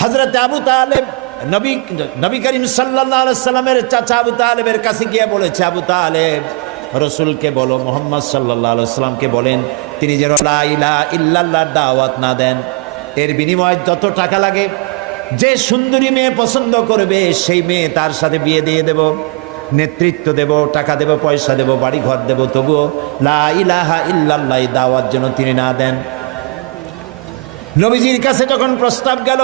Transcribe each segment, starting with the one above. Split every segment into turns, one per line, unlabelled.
হজরত আবু তালেব নবী নবী করিম সাল্লাহ সাল্লামের চাচা আবু তালেবের কাছে গিয়ে বলেছে, আবু তালেব, রসুলকে বলো, মোহাম্মদ সাল্লাহ সাল্লামকে বলেন, তিনি যেন লা ইলাহা ইল্লাল্লাহর দাওয়াত না দেন। এর বিনিময়ে যত টাকা লাগে, যে সুন্দরী মেয়ে পছন্দ করবে, সেই মেয়ে তার সাথে বিয়ে দিয়ে দেব। নেতৃত্ব দেব, টাকা দেব, পয়সা দেব বাড়ি ঘর দেব। তবুও লা ইলাহা ইল্লাল্লাহ দাওয়াত যেন তিনি না দেন। নবীজির কাছে যখন প্রস্তাব গেল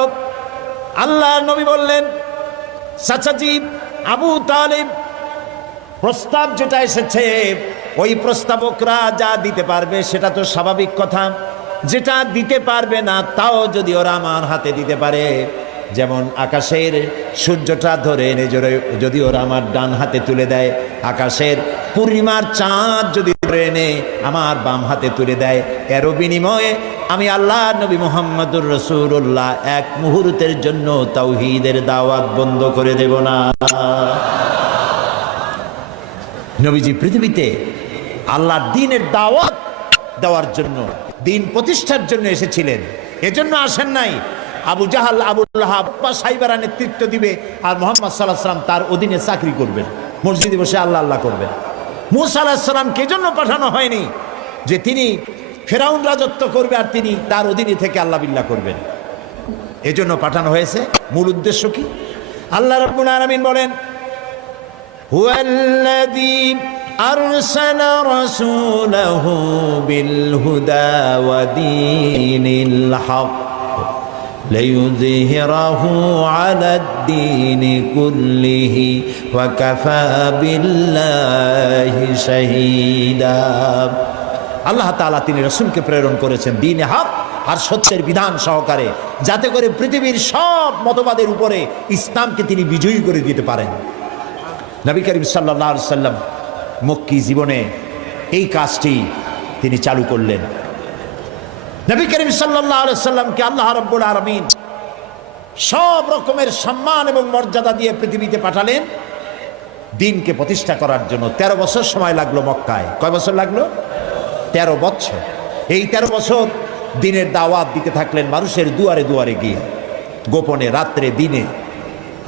আল্লাহ নবী বললেন, চাচাজি, আবু তালিব, প্রস্তাব যেটা এসেছে, ওই প্রস্তাবকরা যা দিতে পারবে সেটা তো স্বাভাবিক কথা। যেটা দিতে পারবে না, তাও যদি ওরা আমার হাতে দিতে পারে। যেমন আকাশের সূর্যটা ধরে এনে যদি ওরা আমার ডান হাতে তুলে দেয়, আকাশের পূর্ণিমার চাঁদ যদি ধরে এনে আমার বাম হাতে তুলে দেয়। এরও বিনিময়ে আমি আল্লাহ নবী মোহাম্মদুর রসুল্লাহ এক মুহূর্তের জন্য তাওহীদের দাওয়াত বন্ধ করে দেব না। নবীজি পৃথিবীতে আল্লাহর দিনের দাওয়াত দেওয়ার জন্য, দিন প্রতিষ্ঠার জন্য এসেছিলেন। এজন্য আসেন নাই। আবু জাহাল আবুল্লাহ বা সাইবারা নেতৃত্ব দিবে আর মোহাম্মদ সাল্লাহ সাল্লাম তার অধীনে চাকরি করবেন। মসজিদে বসে আল্লাহ আল্লাহ করবেন। মুসা আল্লাহ সাল্লামকে জন্য পাঠানো হয়নি যে তিনি ফেরাউন রাজত্ব করবে আর তিনি তার অধীনে থেকে আল্লাহ বিল্লাহ করবেন এজন্য পাঠানো হয়েছে মূল উদ্দেশ্য কি আল্লাহ রব্বুল আলামিন বলেন هو الذي أرسل رسوله بالهدى ودين الحق ليظهره على الدين كله وكفى بالله شهيدا আল্লাহ তাআলা তিনি রসুলকে প্রেরণ করেছেন দিনে হক আর সত্যের বিধান সহকারে যাতে করে পৃথিবীর সব মতবাদের উপরে ইসলামকে তিনি বিজয়ী করে দিতে পারেন নবী করিম সাল্লাহ সাল্লাম মক্কি জীবনে এই কাজটি তিনি চালু করলেন নবী করিম সাল্লাহ সাল্লামকে আল্লাহ রব্বুল আলমিন সব রকমের সম্মান এবং মর্যাদা দিয়ে পৃথিবীতে পাঠালেন। দিনকে প্রতিষ্ঠা করার জন্য ১৩ বছর সময় লাগল মক্কায়। কয় বছর লাগল? ১৩ বছর। এই ১৩ বছর দিনের দাওয়াত দিতে থাকলেন মানুষের দুয়ারে দুয়ারে গিয়ে। গোপনে রাত্রে, দিনে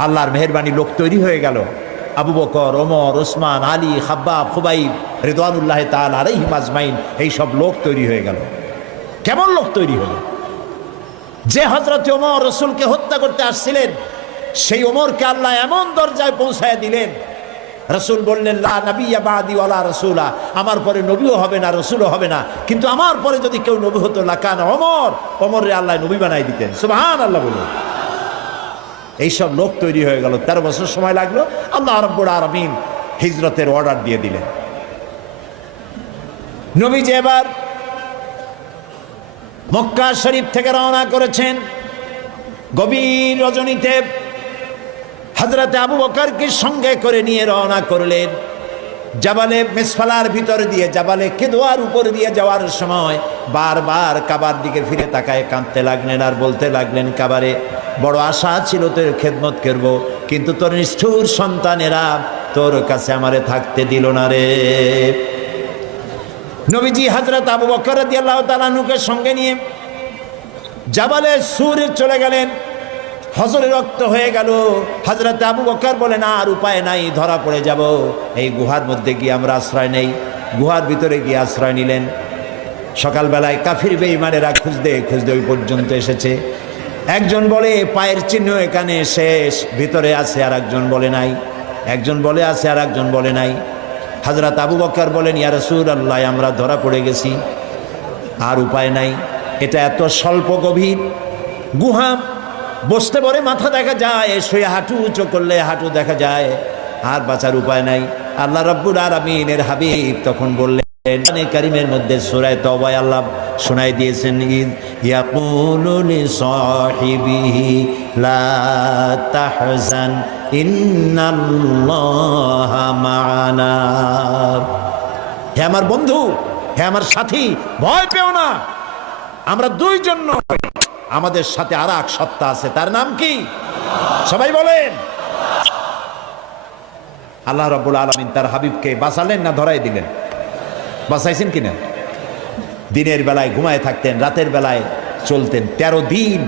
আল্লাহর মেহরবানি লোক তৈরি হয়ে গেল। আবু বকর, ওমর, ওসমান, আলী হাব্বা খুবাইব, রেদওয়ানুল্লাহ তাল আলাইহিম আজমাইন, এই সব লোক তৈরি হয়ে গেল। কেমন লোক তৈরি হলো? যে হজরত ওমর রসুলকে হত্যা করতে আসছিলেন, সেই ওমরকে আল্লাহ এমন দরজায় পৌঁছায় দিলেন। রসুল বললেন, লা নবিয়া বাদি ওয়ালা রসুলা, আমার পরে নবীও হবে না, রসুলও হবে না। কিন্তু আমার পরে যদি কেউ নবী হতো লাকান অমর অমরে আল্লাহ নবী বানাই দিতেন। সুবহান আল্লাহ বলুন। এইসব লোক তৈরি হয়ে গেল। তেরো বছর সময় লাগল। আল্লাহ রব্বুল আরমিন হিজরতের অর্ডার দিয়ে দিলেন। নবীজি এবার মক্কা শরীফ থেকে রওনা করেছেন। গভীর রজনীতে হজরত আবু বকরকে সঙ্গে করে নিয়ে রওনা করলেন। জাবালে মেসফালার ভিতর দিয়ে, জাবালে কেদোয়ার উপর দিয়ে যাওয়ার সময় বারবার কাবার দিকে ফিরে তাকায়, কাঁদতে লাগলেন আর বলতে লাগলেন, কাবারে, বড় আশা ছিল তোর খেদমত করব, কিন্তু তোর নিষ্ঠুর সন্তানেরা তোর কাছে আমারে থাকতে দিল না রে। নবীজি হজরত আবু বকর রাদিয়াল্লাহু তাআলাকে সঙ্গে নিয়ে জাবালে সুরে চলে গেলেন। হজরে রক্ত হয়ে গেল। হজরত আবু বকর বলে না আর উপায় নাই, ধরা পড়ে যাব। এই গুহার মধ্যে গিয়ে আমরা আশ্রয় নেই। গুহার ভিতরে গিয়ে আশ্রয় নিলেন। সকালবেলায় কাফির বেইমানেরা খুঁজতে খুঁজতে ওই পর্যন্ত এসেছে। একজন বলে, পায়ের চিহ্ন এখানে শেষ, ভিতরে আছে আর একজন বলে নাই। একজন বলে, আছে আর একজন বলে নাই। হাজরত আবু বকর বলেন, ইয়া আল্লাহ আমরা ধরা পড়ে গেছি। আর উপায় নাই। এটা এত স্বল্প গভীর। গুহা, বসতে পরে মাথা দেখা যায়, শুয়ে হাঁটু উঁচু করলে হাঁটু দেখা যায়। আর বাঁচার উপায় নাই। আল্লাহ রব্বুল আমিনের হাবিব তখন বললেন কারিমের মধ্যে সুরায় তবায় আল্লাহ শোনাই দিয়েছেন, ঈদ হে আমার বন্ধু, হে আমার সাথী, ভয় পেও না। আমরা দুইজন নই, আমাদের সাথে আর এক সত্তা আছে, তার নাম কি? সবাই বলেন। আল্লাহ রব্বুল আলমিন তার হাবিবকে বাঁচালেন না ধরাই দিলেন? বাঁচাইছেন কিনা? দিনের বেলায় ঘুমায় থাকতেন, রাতের বেলায় চলতেন। তেরো দিন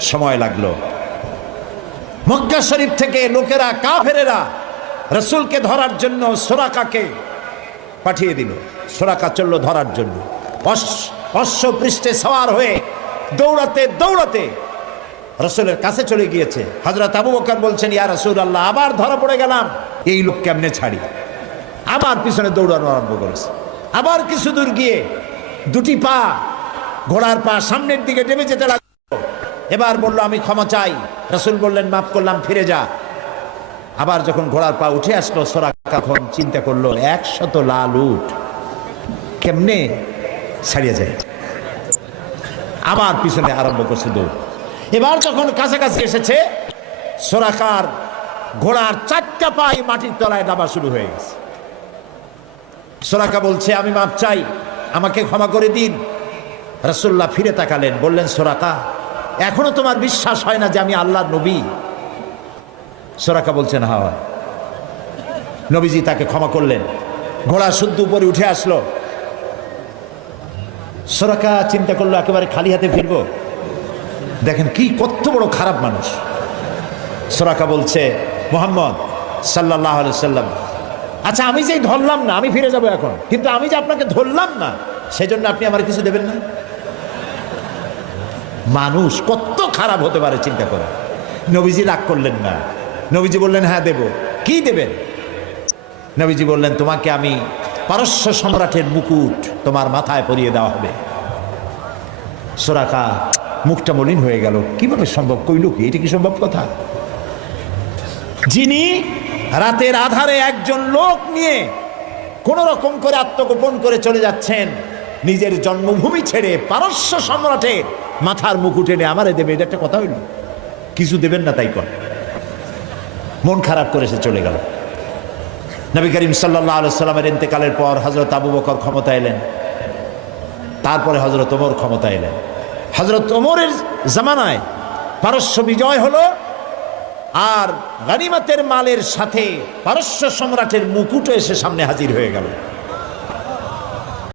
সময় লাগল। মক্কা শরীফ থেকে লোকেরা, কাফেরেরা রসুলকে ধরার জন্য সোরাকাকে পাঠিয়ে দিল। সোরাকা চলল ধরার জন্য। অশ্ব পৃষ্ঠে সওয়ার হয়ে দৌড়াতে দৌড়াতে রসুলের কাছে চলে গিয়েছে। হজরত আবু বকর বলছেন, ইয়া রসুল আল্লাহ আবার ধরা পড়ে গেলাম। এই লোক কেমনে ছাড়ি? আবার পিছনে দৌড়ানো আরম্ভ করেছে। আবার কিছু দূর গিয়ে দুটি পা ঘোড়ার পা সামনের দিকে নেমে যেতে লাগল। এবার বলল, আমি ক্ষমা চাই। রসুল বললেন, মাফ করলাম, ফিরে যা। আবার যখন ঘোড়ার পা উঠে আসলো সোরা তখন চিন্তা করল, একশত লাল উঠ কেমনে ছাড়িয়ে যায়? আবার পিছনে আরম্ভ করছে দৌড়। এবার যখন কাছাকাছি এসেছে, সোরাকার ঘোড়ার চারটা পাই মাটির তলায় নামা শুরু হয়ে গেছে। সোরাকা বলছে, আমি মাপ চাই, আমাকে ক্ষমা করে দিন। রসুল্লাহ ফিরে তাকালেন, বললেন, সোরাকা, এখনও তোমার বিশ্বাস হয় না যে আমি আল্লাহ নবী? সোরাকা বলছেন হা হয়। নবীজি তাকে ক্ষমা করলেন, ঘোড়া শুদ্ধ উপরে উঠে আসলো। সোরাকা চিন্তা করল, একেবারে খালি হাতে ফিরবো? দেখেন, কি কত বড় খারাপ মানুষ। সোরাকা বলছে, মোহাম্মদ সাল্লাহ সাল্লাম আচ্ছা আমি যে ধরলাম না, আমি ফিরে যাব এখন। কিন্তু আমি যে আপনাকে ধরলাম না, সেজন্য আপনি আমার কিছু দেবেন না? মানুষ কত খারাপ হতে পারে, চিন্তা করে নবীজি রাগ করলেন না। নবীজি বললেন হ্যাঁ দেব। কি দেবেন? নবীজি বললেন, তোমাকে আমি পারস্য সম্রাটের মুকুট তোমার মাথায় পরিয়ে দেওয়া হবে। সোরাকা মুখটা মলিন হয়ে গেল। কীভাবে সম্ভব? কইল কি? এটা কি সম্ভব কথা? যিনি রাতের আধারে একজন লোক নিয়ে কোন রকম করে আত্মগোপন করে চলে যাচ্ছেন। নিজের জন্মভূমি ছেড়ে পারস্য সম্রাটের মাথার মুকুট এনে আমারে দেবে, এটা একটা কথা হইল। কিছু দেবেন না তাই কর। মন খারাপ করে সে চলে গেল। নবী করিম সাল্লাহ সাল্লামের ইন্তেকালের পর হজরত আবু বকর ক্ষমতা এলেন। তারপরে হজরত ওমর ক্ষমতা এলেন। হজরত ওমরের জামানায় পারস্য বিজয় হলো আর গানিমাতের মালের সাথে পারস্য সম্রাটের মুকুটও এসে সামনে হাজির হয়ে গেল।